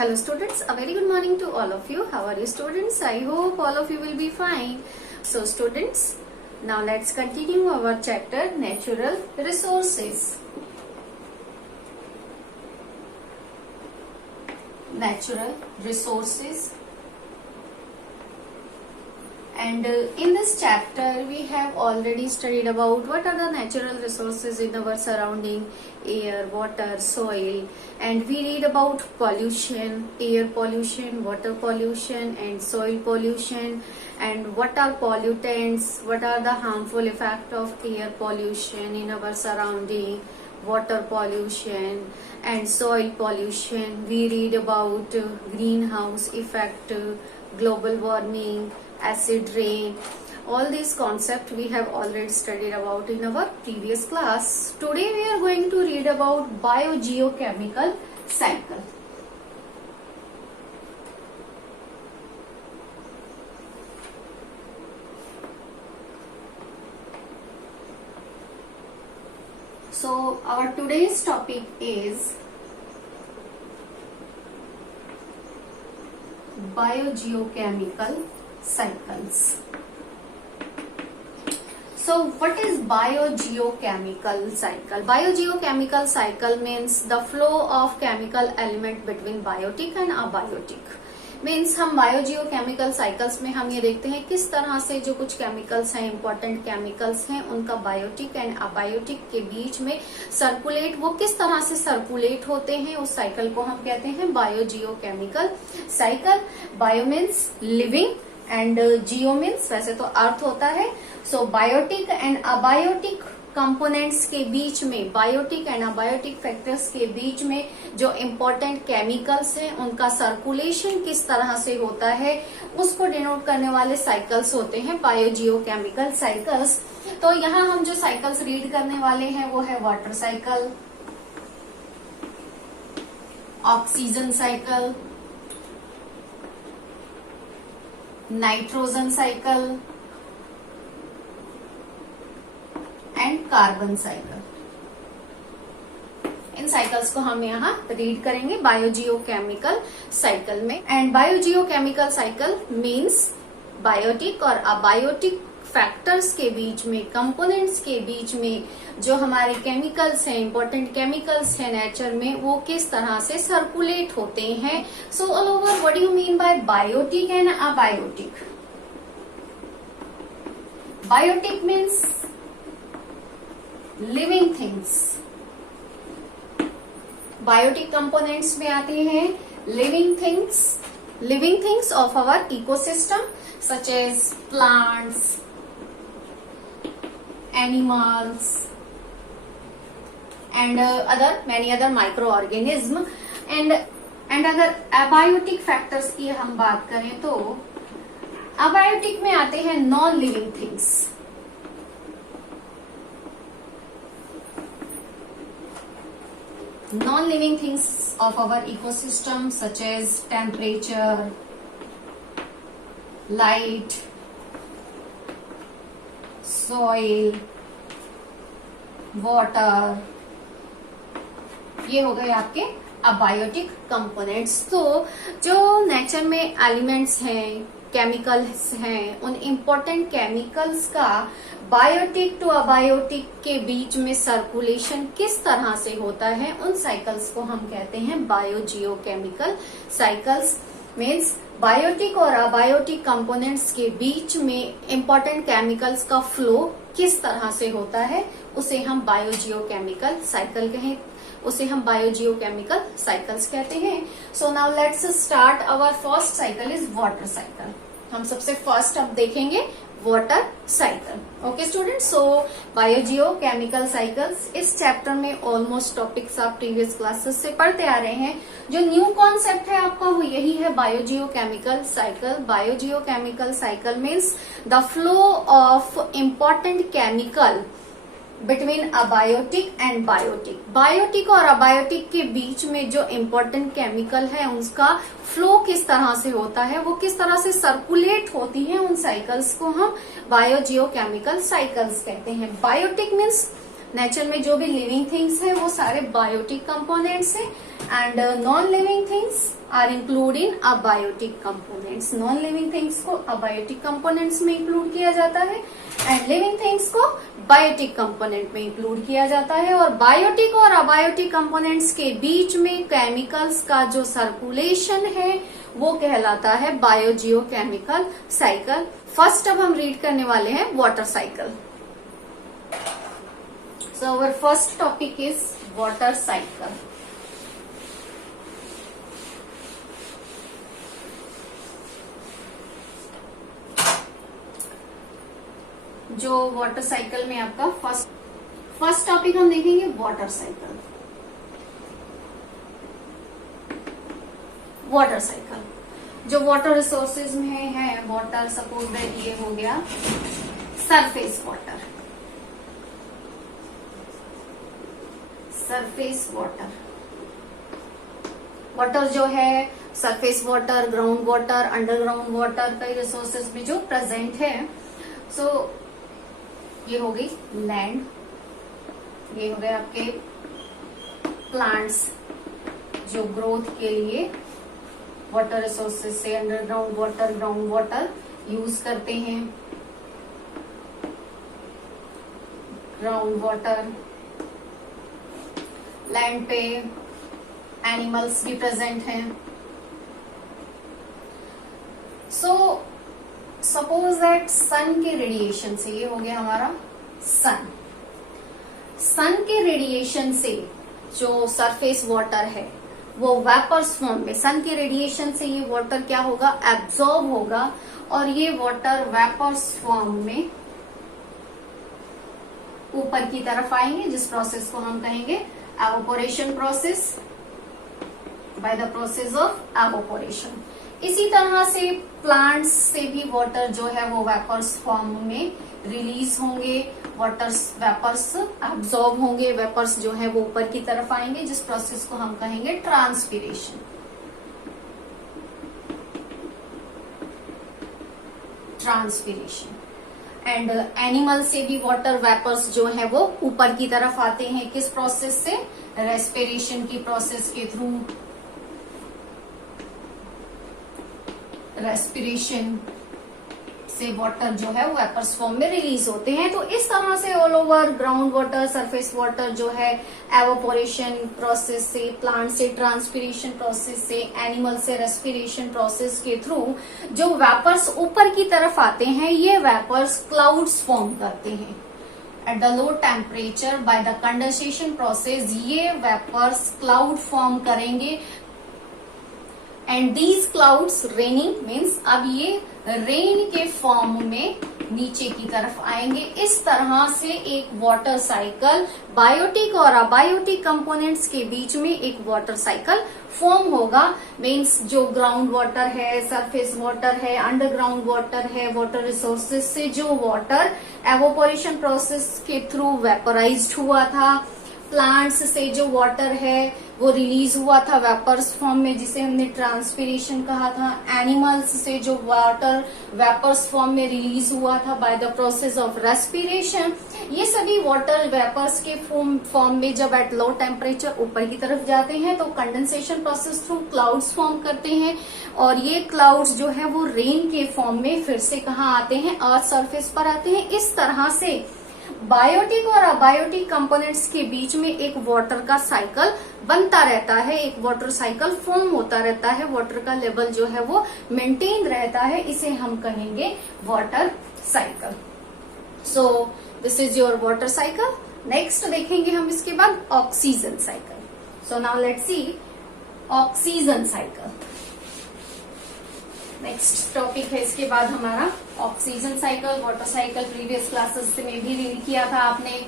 Hello students, a very good morning to all of you. How are you students? I hope all of you will be fine. So students, now let's continue our chapter Natural Resources. Natural Resources. And in this chapter we have already studied about what are the natural resources in our surrounding: air, water, soil, and we read about pollution, air pollution, water pollution and soil pollution, and what are pollutants, what are the harmful effect of air pollution in our surrounding, water pollution and soil pollution. We read about greenhouse effect, global warming, acid rain. All these concepts we have already studied about in our previous class. Today we are going to read about biogeochemical cycle. So our today's topic is biogeochemical cycles. So what is biogeochemical cycle? Biogeochemical cycle means the flow of chemical element between biotic and abiotic. Means हम biogeochemical cycles में हम ये देखते हैं किस तरह से जो कुछ केमिकल्स हैं, इंपॉर्टेंट केमिकल्स हैं, उनका बायोटिक एंड अबायोटिक के बीच में सर्कुलेट, वो किस तरह से सर्कुलेट होते हैं, उस साइकिल को हम कहते हैं biogeochemical cycle. Bio means living and geo means वैसे तो अर्थ होता है. So biotic and abiotic components के बीच में, बायोटिक एंड अबायोटिक फैक्टर्स के बीच में जो इम्पोर्टेंट केमिकल्स हैं उनका सर्कुलेशन किस तरह से होता है, उसको डिनोट करने वाले साइकिल्स होते हैं बायोजियोकेमिकल साइकिल्स. तो यहाँ हम जो साइकिल्स रीड करने वाले हैं वो है water cycle, oxygen cycle, nitrogen cycle and carbon cycle. इन साइकिल्स को हम यहाँ रीड करेंगे बायोजियोकेमिकल साइकिल में. And biogeochemical cycle means biotic और अबायोटिक फैक्टर्स के बीच में, कंपोनेंट्स के बीच में जो हमारे केमिकल्स हैं, इंपॉर्टेंट केमिकल्स हैं नेचर में, वो किस तरह से सर्कुलेट होते हैं. So all over what do you mean by biotic and abiotic? Biotic means living things. Biotic components में आते हैं living things of our ecosystem such as plants, animals and many other microorganism. And अगर abiotic factors की हम बात करें तो abiotic में आते हैं non living things. Non-living things of our ecosystem such as temperature, light, soil, water, ये हो गए आपके अबायोटिक कंपोनेंट्स. तो जो नेचर में एलिमेंट्स हैं, केमिकल्स हैं, उन इम्पोर्टेंट केमिकल्स का बायोटिक टू अबायोटिक के बीच में सर्कुलेशन किस तरह से होता है, उन साइकिल्स को हम कहते हैं बायोजियोकेमिकल साइकिल्स. मीन्स बायोटिक और अबायोटिक कंपोनेंट्स के बीच में इम्पोर्टेंट केमिकल्स का फ्लो किस तरह से होता है, उसे हम बायोजियोकेमिकल साइकिल कहें, उसे हम बायोजियोकेमिकल साइकिल्स कहते हैं. So now let's start. Our first cycle is water cycle. हम सबसे फर्स्ट अब देखेंगे water cycle. Okay students, so biogeochemical cycles इस चैप्टर में ऑलमोस्ट टॉपिक्स आप प्रीवियस क्लासेस से पढ़ते आ रहे हैं. जो न्यू कॉन्सेप्ट है आपका वो यही है biogeochemical cycle. Biogeochemical cycle means the flow of important chemical between abiotic and biotic. Biotic और अबायोटिक के बीच में जो इम्पोर्टेंट केमिकल है उसका फ्लो किस तरह से होता है, वो किस तरह से सर्कुलेट होती है, उन साइकिल्स को हम बायोजियोकेमिकल साइकिल्स कहते हैं. बायोटिक मीन्स नेचर में जो भी लिविंग थिंग्स है वो सारे बायोटिक कंपोनेंट्स हैं. And non living things are include in abiotic components. Non living things को अबायोटिक कंपोनेंट्स में इंक्लूड किया जाता है एंड लिविंग थिंग्स को बायोटिक कंपोनेंट में इंक्लूड किया जाता है। और बायोटिक और अबायोटिक कंपोनेंट्स के बीच में केमिकल्स का जो सर्कुलेशन है वो कहलाता है बायोजियोकेमिकल साइकिल। फर्स्ट अब हम रीड करने वाले हैं water cycle. So our first topic is water cycle. जो वाटर साइकिल में आपका फर्स्ट टॉपिक हम देखेंगे वाटर साइकिल। वाटर साइकिल जो वाटर रिसोर्सेज में है वाटर, सपोज दैट ये हो गया surface water. Surface water, water जो है surface water, ground water, underground water कई रिसोर्सेज में जो प्रेजेंट है। सो ये हो गई लैंड, ये हो गए आपके प्लांट्स जो ग्रोथ के लिए वाटर रिसोर्सेज से underground water, ground water use करते हैं। ग्राउंड वाटर, लैंड पे एनिमल्स भी प्रेजेंट हैं। सो सपोज दैट सन के रेडिएशन से, ये हो गया हमारा सन के रेडिएशन से जो सरफेस वाटर है वो वेपर्स फॉर्म में, सन के रेडिएशन से ये वाटर क्या होगा, एब्जॉर्ब होगा और ये वाटर वेपर्स फॉर्म में ऊपर की तरफ आएंगे, जिस प्रोसेस को हम कहेंगे evaporation process, by the process of evaporation. इसी तरह से प्लांट्स से भी वाटर जो है वो वेपर्स फॉर्म में रिलीज होंगे, वाटर वेपर्स एब्जॉर्ब होंगे, वेपर्स जो है वो ऊपर की तरफ आएंगे, जिस प्रोसेस को हम कहेंगे ट्रांसपीरेशन। एंड एनिमल से भी वाटर वेपर्स जो है वो ऊपर की तरफ आते हैं, किस प्रोसेस से, रेस्पिरेशन की प्रोसेस के थ्रू। रेस्पिरेशन से वाटर जो है वो वेपर्स फॉर्म में रिलीज होते हैं। तो इस तरह से all over ground water, surface water जो है एवोपोरेशन प्रोसेस से, प्लांट से ट्रांसपीरेशन प्रोसेस से, एनिमल से रेस्पिरेशन प्रोसेस के थ्रू जो वेपर्स ऊपर की तरफ आते हैं, ये वेपर्स क्लाउड्स फॉर्म करते हैं। At the low temperature by the condensation process ये वेपर्स क्लाउड फॉर्म करेंगे and these clouds raining means अब ये रेन के फॉर्म में नीचे की तरफ आएंगे। इस तरह से एक वाटर साइकिल बायोटिक और अबायोटिक कंपोनेंट्स के बीच में एक वाटर साइकिल फॉर्म होगा। मीन्स जो ग्राउंड वाटर है, सरफेस वाटर है, अंडरग्राउंड वाटर है, वाटर रिसोर्सेज से जो वाटर एवोपोरेशन प्रोसेस के थ्रू वेपराइज्ड हुआ था, प्लांट्स से जो वाटर है वो रिलीज हुआ था वेपर्स फॉर्म में, जिसे हमने ट्रांसपीरेशन कहा था, एनिमल्स से जो वाटर वेपर्स फॉर्म में रिलीज हुआ था by the process of respiration, ये सभी वाटर वेपर्स के फॉर्म में जब एट लो टेम्परेचर ऊपर की तरफ जाते हैं तो condensation process through clouds form करते हैं और ये क्लाउड्स जो है वो रेन के फॉर्म में फिर से कहाँ आते हैं, अर्थ सरफेस पर आते हैं। इस तरह से बायोटिक और अबायोटिक कंपोनेंट्स के बीच में एक वाटर का साइकिल बनता रहता है, एक वाटर साइकिल फॉर्म होता रहता है, वाटर का लेवल जो है वो मेंटेन रहता है, इसे हम कहेंगे water cycle. So this is your water cycle. Next देखेंगे हम इसके बाद oxygen cycle. So now let's C oxygen cycle. Next topic है इसके बाद हमारा oxygen cycle. Water cycle previous classes में भी रीड किया था आपने।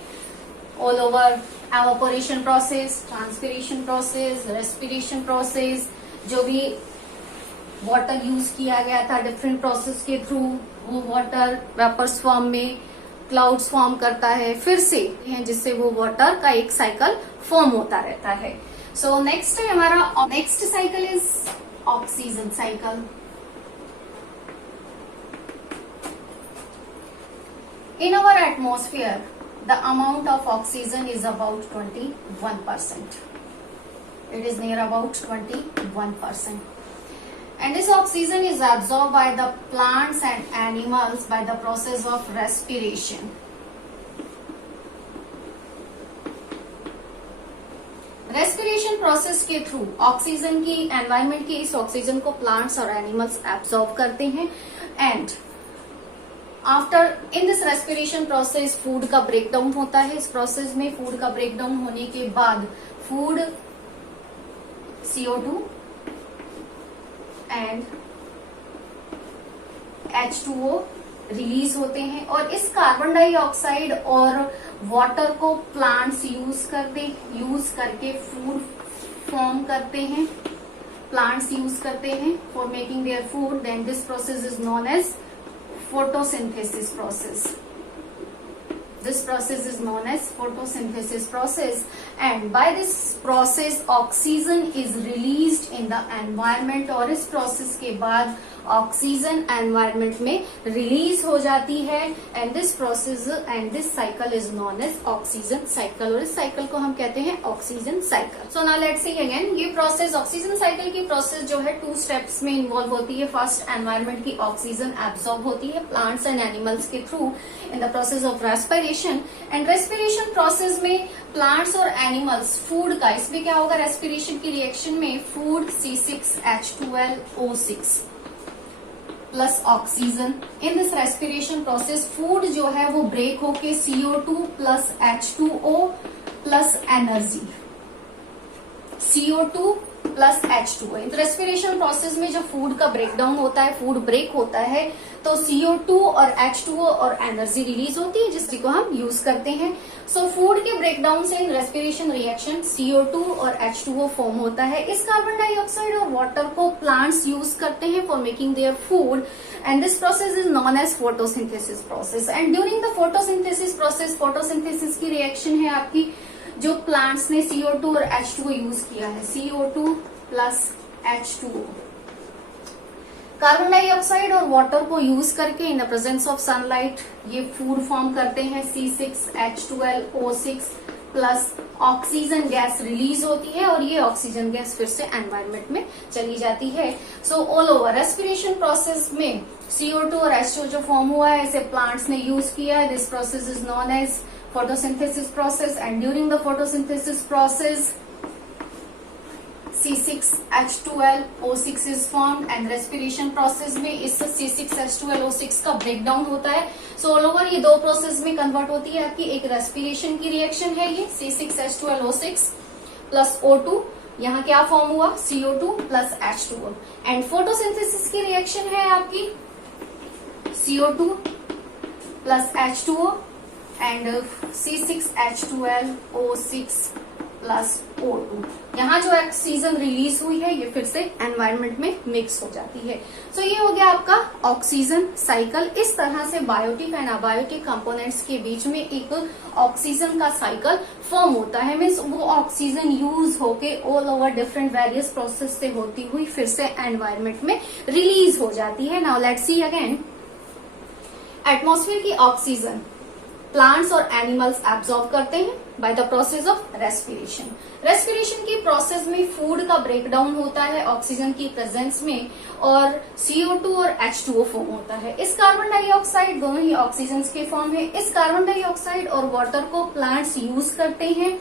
All over evaporation process, transpiration process, respiration process, जो भी वाटर यूज किया गया था डिफरेंट प्रोसेस के थ्रू, वो वाटर वेपर्स फॉर्म में क्लाउड्स फॉर्म करता है फिर से, जिससे वो वाटर का एक साइकिल फॉर्म होता रहता है। सो नेक्स्ट है हमारा next cycle is oxygen cycle. In our atmosphere, the amount of oxygen is about 21%. It is near about 21%. And this oxygen is absorbed by the plants and animals by the process of respiration. Respiration process के through oxygen की, environment की इस oxygen को plants और animals absorb करते हैं and after in this respiration process food का breakdown होता है। इस प्रोसेस में फूड का ब्रेकडाउन होने के बाद food CO2 and H2O release होते हैं और इस कार्बन डाइऑक्साइड और वाटर को प्लांट्स यूज करके फूड फॉर्म करते हैं, प्लांट्स यूज करते हैं for making their food. Then this process is known as photosynthesis process. This process is known as photosynthesis process, and by this process oxygen is released in the environment और इस process के बाद oxygen environment में release हो जाती है and this process and this cycle is known as oxygen cycle और इस साइकिल को हम कहते हैं oxygen cycle. So now let's see again, ये प्रोसेस ऑक्सीजन साइकिल की प्रोसेस जो है 2 स्टेप्स में इन्वॉल्व होती है। फर्स्ट, एनवायरमेंट की ऑक्सीजन एब्सॉर्ब होती है प्लांट्स एंड एनिमल्स के through in the process of respiration and respiration process में प्लांट्स और एनिमल्स फूड का, इसमें क्या होगा रेस्पिरेशन की रिएक्शन में food C6H12O6 plus oxygen. In this respiration process food जो है वो ब्रेक होके CO2 plus H2O plus energy, CO2 plus H2O। In respiration process में जब फूड का ब्रेकडाउन होता है, फूड ब्रेक होता है तो CO2 और H2O और एनर्जी रिलीज होती है जिसको हम यूज करते हैं। सो फूड के ब्रेकडाउन से इन रेस्पिरेशन रिएक्शन CO2 और H2O फॉर्म होता है। इस कार्बन डाइऑक्साइड और वाटर को प्लांट्स यूज करते हैं for making their food and this process is known as photosynthesis process. And during the photosynthesis process, photosynthesis की रिएक्शन है आपकी जो प्लांट्स ने CO2 और H2O यूज किया है, CO2 plus H2O। Carbon dioxide और वाटर को यूज करके in the presence of sunlight ये फूड फॉर्म करते हैं C6H12O6 plus oxygen gas release होती है और ये ऑक्सीजन गैस फिर से एनवायरमेंट में चली जाती है। सो ऑल ओवर रेस्पिरेशन प्रोसेस में CO2 और H2O जो फॉर्म हुआ है इसे प्लांट्स ने यूज किया है। This process is known as photosynthesis process and during the photosynthesis process C6H12O6 is formed and respiration process में इस C6H12O6 का ब्रेकडाउन होता है। सो ऑल ओवर ये दो प्रोसेस में कन्वर्ट होती है आपकी। एक रेस्पिरेशन की रिएक्शन है ये C6H12O6 प्लस O2, यहाँ क्या फॉर्म हुआ CO2 plus H2O and photosynthesis की रिएक्शन है आपकी CO2 plus H2O and C6H12O6 plus O2। यहाँ जो ऑक्सीजन रिलीज हुई है ये फिर से एनवायरनमेंट में मिक्स हो जाती है। सो ये हो गया आपका ऑक्सीजन साइकिल। इस तरह से बायोटिक एंड अबायोटिक कंपोनेंट्स के बीच में एक ऑक्सीजन का साइकिल फॉर्म होता है। मीन्स वो ऑक्सीजन यूज होके all over different various process से होती हुई फिर से एनवायरमेंट में रिलीज हो जाती है। Now let's see again, atmosphere की ऑक्सीजन प्लांट्स और एनिमल्स एब्सॉर्ब करते हैं by the process of respiration. Respiration की प्रोसेस में फूड का ब्रेकडाउन होता है ऑक्सीजन की प्रेजेंस में और CO2 और H2O फॉर्म होता है। इस कार्बन डाइऑक्साइड, दोनों ही ऑक्सीजन के फॉर्म है। इस कार्बन डाइऑक्साइड और वाटर को प्लांट्स यूज करते हैं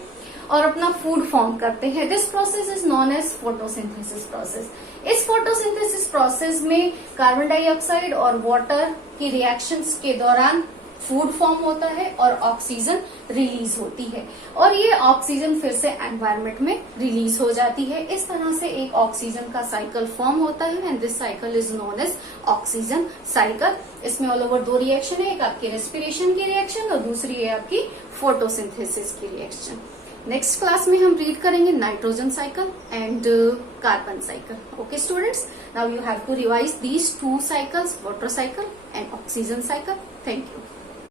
और अपना फूड फॉर्म करते हैं। This process is known as photosynthesis process. इस फोटोसिंथेसिस प्रोसेस में कार्बन डाइऑक्साइड और वाटर की रिएक्शंस के दौरान फूड फॉर्म होता है और ऑक्सीजन रिलीज होती है और ये ऑक्सीजन फिर से एनवायरमेंट में रिलीज हो जाती है। इस तरह से एक ऑक्सीजन का साइकिल फॉर्म होता है and this cycle is known as oxygen cycle. इसमें ऑल ओवर दो रिएक्शन है, एक आपकी रेस्पिरेशन की रिएक्शन और दूसरी है आपकी फोटोसिंथेसिस की रिएक्शन। नेक्स्ट क्लास में हम रीड करेंगे nitrogen cycle and carbon cycle. Okay students, now you have to revise these 2 cycles, water cycle and oxygen cycle. Thank you.